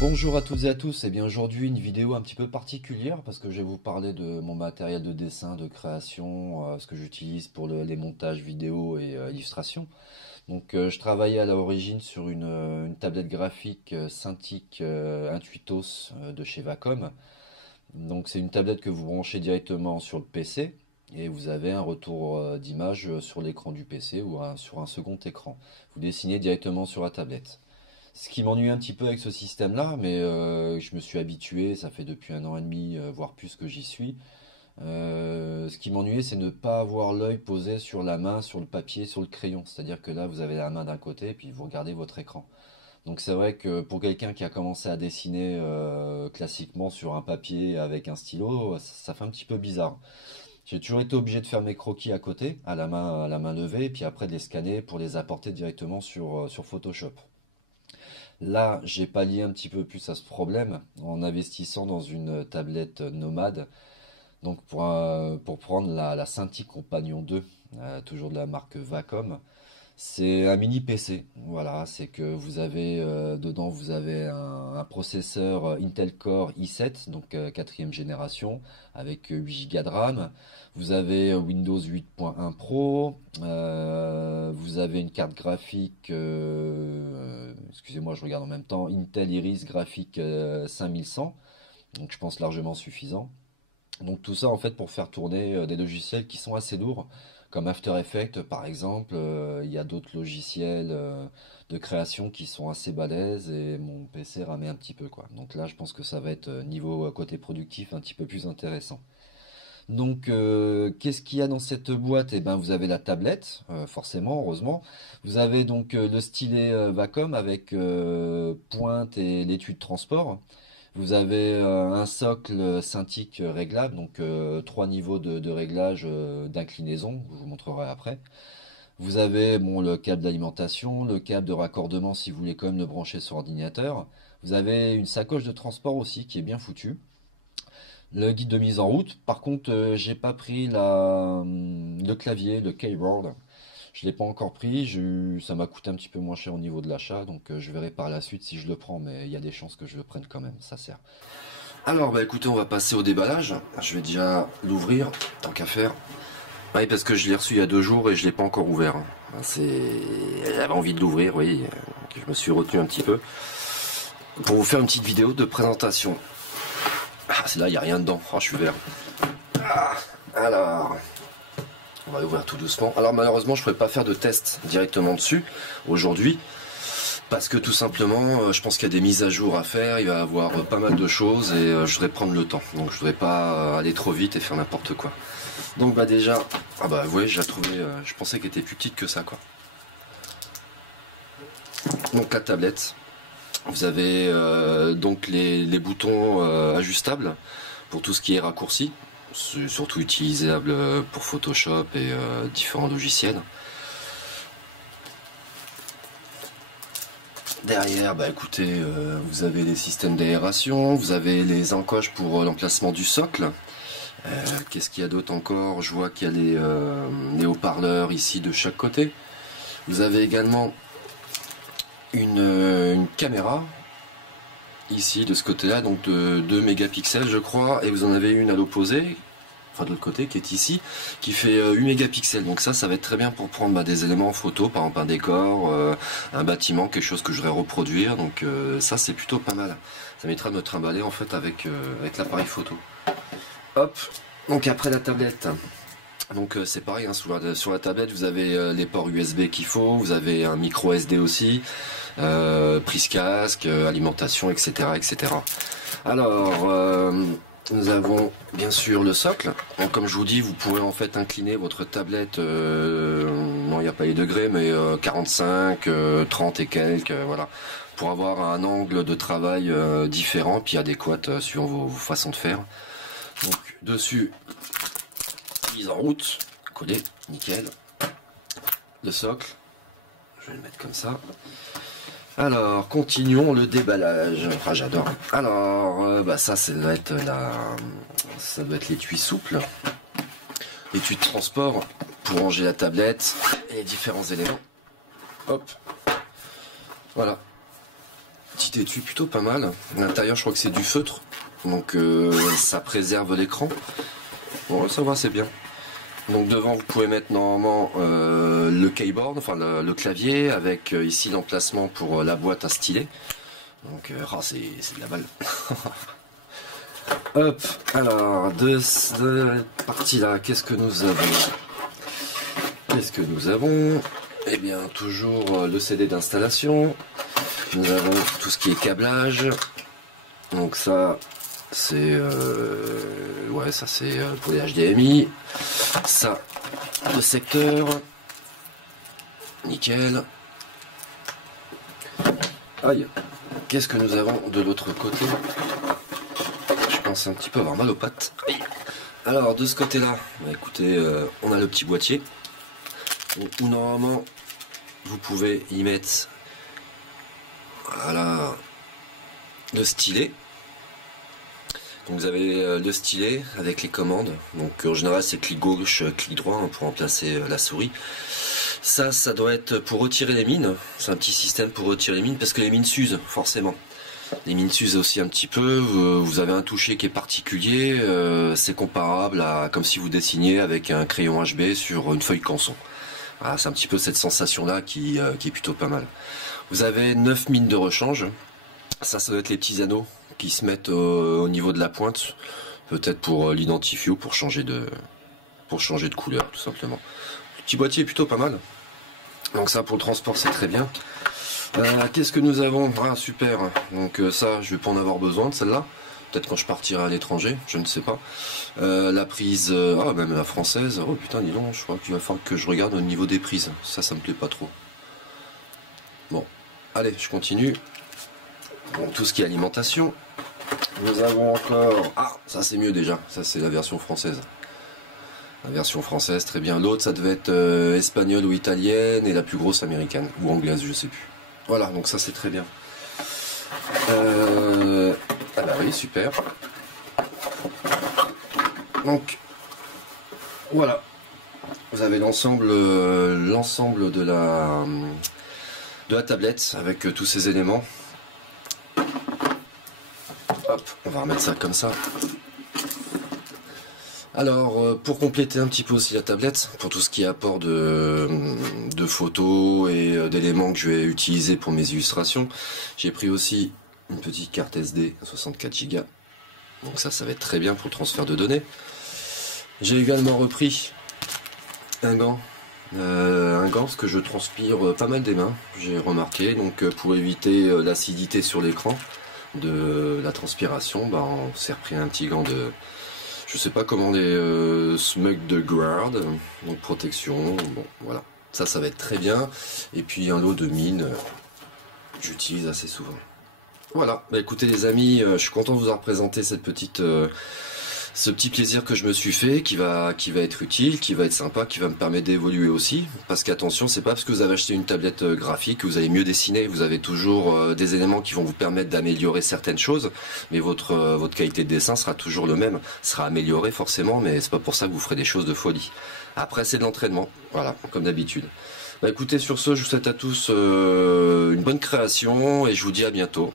Bonjour à toutes et à tous, et bien aujourd'hui une vidéo un petit peu particulière parce que je vais vous parler de mon matériel de dessin, de création, ce que j'utilise pour les montages vidéo et illustration. Donc je travaillais à l'origine sur une tablette graphique Cintiq Intuitos de chez Wacom. Donc c'est une tablette que vous branchez directement sur le PC et vous avez un retour d'image sur l'écran du PC ou sur un second écran. Vous dessinez directement sur la tablette. Ce qui m'ennuie un petit peu avec ce système-là, mais je me suis habitué, ça fait depuis 1 an et demi, voire plus que j'y suis. Ce qui m'ennuyait, c'est ne pas avoir l'œil posé sur la main, sur le papier, sur le crayon. C'est-à-dire que là, vous avez la main d'un côté, puis vous regardez votre écran. Donc c'est vrai que pour quelqu'un qui a commencé à dessiner classiquement sur un papier avec un stylo, ça fait un petit peu bizarre. J'ai toujours été obligé de faire mes croquis à côté, à la main levée, et puis après de les scanner pour les apporter directement sur Photoshop. Là, j'ai pallié un petit peu plus à ce problème en investissant dans une tablette nomade. Donc pour prendre la Cintiq Compagnon 2, toujours de la marque Wacom, c'est un mini PC. Voilà, c'est que vous avez dedans vous avez un processeur Intel Core i7, donc quatrième génération, avec 8 Go de RAM. Vous avez Windows 8.1 Pro. Vous avez une carte graphique, excusez-moi, je regarde en même temps, Intel Iris graphique 5100, donc je pense largement suffisant. Donc tout ça en fait pour faire tourner des logiciels qui sont assez lourds, comme After Effects par exemple. Il y a d'autres logiciels de création qui sont assez balèzes et mon PC ramait un petit peu quoi. Donc là je pense que ça va être niveau côté productif un petit peu plus intéressant. Donc qu'est-ce qu'il y a dans cette boîte? Eh ben vous avez la tablette, forcément, heureusement. Vous avez donc le stylet Wacom avec pointe et l'étui de transport. Vous avez un socle Cintiq réglable, donc trois niveaux de réglage d'inclinaison, je vous montrerai après. Vous avez bon, le câble d'alimentation, le câble de raccordement si vous voulez quand même le brancher sur ordinateur. Vous avez une sacoche de transport aussi qui est bien foutue. Le guide de mise en route. Par contre, j'ai pas pris le clavier, le keyboard. Je l'ai pas encore pris. Ça m'a coûté un petit peu moins cher au niveau de l'achat, donc je verrai par la suite si je le prends, mais il y a des chances que je le prenne quand même. Ça sert. Alors, bah écoutez, on va passer au déballage. Je vais déjà l'ouvrir, tant qu'à faire. Oui, parce que je l'ai reçu il y a 2 jours et je l'ai pas encore ouvert. J'avais envie de l'ouvrir, oui. Je me suis retenu un petit peu pour vous faire une petite vidéo de présentation. Ah, c'est là, il n'y a rien dedans. Oh, je suis vert. Ah, alors, on va l'ouvrir tout doucement. Alors, malheureusement, je ne pourrais pas faire de test directement dessus aujourd'hui. Parce que tout simplement, je pense qu'il y a des mises à jour à faire. Il va y avoir pas mal de choses et je voudrais prendre le temps. Donc, je voudrais pas aller trop vite et faire n'importe quoi. Donc, bah, déjà, ah bah, vous voyez, je la trouvais, je pensais qu'elle était plus petite que ça, quoi. Donc, la tablette. Vous avez donc les boutons ajustables pour tout ce qui est raccourci, c'est surtout utilisable pour Photoshop et différents logiciels. Derrière, bah écoutez, vous avez les systèmes d'aération, vous avez les encoches pour l'emplacement du socle. Qu'est-ce qu'il y a d'autre encore? Je vois qu'il y a les haut-parleurs ici de chaque côté. Vous avez également une caméra ici de ce côté là, donc de 2 mégapixels je crois, et vous en avez une à l'opposé, enfin de l'autre côté, qui est ici, qui fait 8 mégapixels. Donc ça va être très bien pour prendre des éléments en photo, par exemple un décor, un bâtiment, quelque chose que je voudrais reproduire. Donc ça c'est plutôt pas mal, ça m'évitera de me trimballer en fait avec l'appareil photo. Hop, donc après la tablette, donc c'est pareil, hein, sur la tablette vous avez les ports USB qu'il faut, vous avez un micro SD aussi, prise casque, alimentation, etc., etc. Alors nous avons bien sûr le socle. Donc, comme je vous dis, vous pourrez en fait incliner votre tablette, non il n'y a pas les degrés, mais 45, 30 et quelques, voilà, pour avoir un angle de travail différent puis adéquat suivant vos façons de faire. Donc dessus, mise en route, collé, nickel. Le socle, je vais le mettre comme ça. Alors, continuons le déballage. Ah, j'adore. Alors, bah ça doit être l'étui souple, l'étui de transport pour ranger la tablette et les différents éléments. Hop, voilà. Petit petit étui plutôt pas mal. À l'intérieur, je crois que c'est du feutre, donc ça préserve l'écran. Bon, ça va, c'est bien. Donc devant, vous pouvez mettre normalement le keyboard, enfin le clavier, avec ici l'emplacement pour la boîte à stylet. Donc c'est de la balle. Hop, alors de partie là, qu'est-ce que nous avons? Eh bien, toujours le CD d'installation. Nous avons tout ce qui est câblage. Donc ça, c'est ça c'est pour les HDMI. Ça, le secteur. Nickel. Aïe. Qu'est-ce que nous avons de l'autre côté? Je pense un petit peu avoir mal aux pattes. Aïe. Alors de ce côté-là, bah, écoutez, on a le petit boîtier. Où normalement vous pouvez y mettre voilà, le stylet. Donc vous avez le stylet avec les commandes. Donc en général c'est clic gauche, clic droit hein, pour remplacer la souris. Ça doit être pour retirer les mines. C'est un petit système pour retirer les mines parce que les mines s'usent forcément. Les mines s'usent aussi un petit peu. Vous avez un toucher qui est particulier. C'est comparable à comme si vous dessiniez avec un crayon HB sur une feuille canson. Voilà, c'est un petit peu cette sensation-là qui est plutôt pas mal. Vous avez 9 mines de rechange. Ça doit être les petits anneaux qui se mettent au niveau de la pointe. Peut-être pour l'identifier ou pour changer de couleur, tout simplement. Le petit boîtier est plutôt pas mal. Donc ça, pour le transport, c'est très bien. Qu'est-ce que nous avons? Ah, super. Donc ça, je vais pas en avoir besoin de celle-là. Peut-être quand je partirai à l'étranger, je ne sais pas. La prise, même la française. Oh putain, dis donc, je crois qu'il va falloir que je regarde au niveau des prises. Ça me plaît pas trop. Bon, allez, je continue. Bon, tout ce qui est alimentation. Nous avons encore... Ah, ça c'est mieux déjà. Ça c'est la version française. La version française, très bien. L'autre, ça devait être espagnole ou italienne. Et la plus grosse, américaine. Ou anglaise, je sais plus. Voilà, donc ça c'est très bien. Ah bah oui, super. Donc, voilà. Vous avez l'ensemble de la tablette avec tous ces éléments. Hop, on va remettre ça comme ça. Alors, pour compléter un petit peu aussi la tablette, pour tout ce qui est apport de photos et d'éléments que je vais utiliser pour mes illustrations, j'ai pris aussi une petite carte SD 64 Go. Donc ça va être très bien pour le transfert de données. J'ai également repris un gant parce que je transpire pas mal des mains, j'ai remarqué. Donc pour éviter l'acidité sur l'écran de la transpiration, on s'est repris un petit gant de... Je sais pas comment les Smug de Guard, donc protection, bon voilà. Ça va être très bien. Et puis un lot de mines, j'utilise assez souvent. Voilà, écoutez les amis, je suis content de vous avoir présenté ce petit plaisir que je me suis fait, qui va être utile, qui va être sympa, qui va me permettre d'évoluer aussi. Parce qu'attention, c'est pas parce que vous avez acheté une tablette graphique que vous allez mieux dessiner. Vous avez toujours des éléments qui vont vous permettre d'améliorer certaines choses, mais votre qualité de dessin sera toujours le même, sera améliorée forcément, mais c'est pas pour ça que vous ferez des choses de folie. Après, c'est de l'entraînement, voilà, comme d'habitude. Écoutez, sur ce, je vous souhaite à tous une bonne création et je vous dis à bientôt.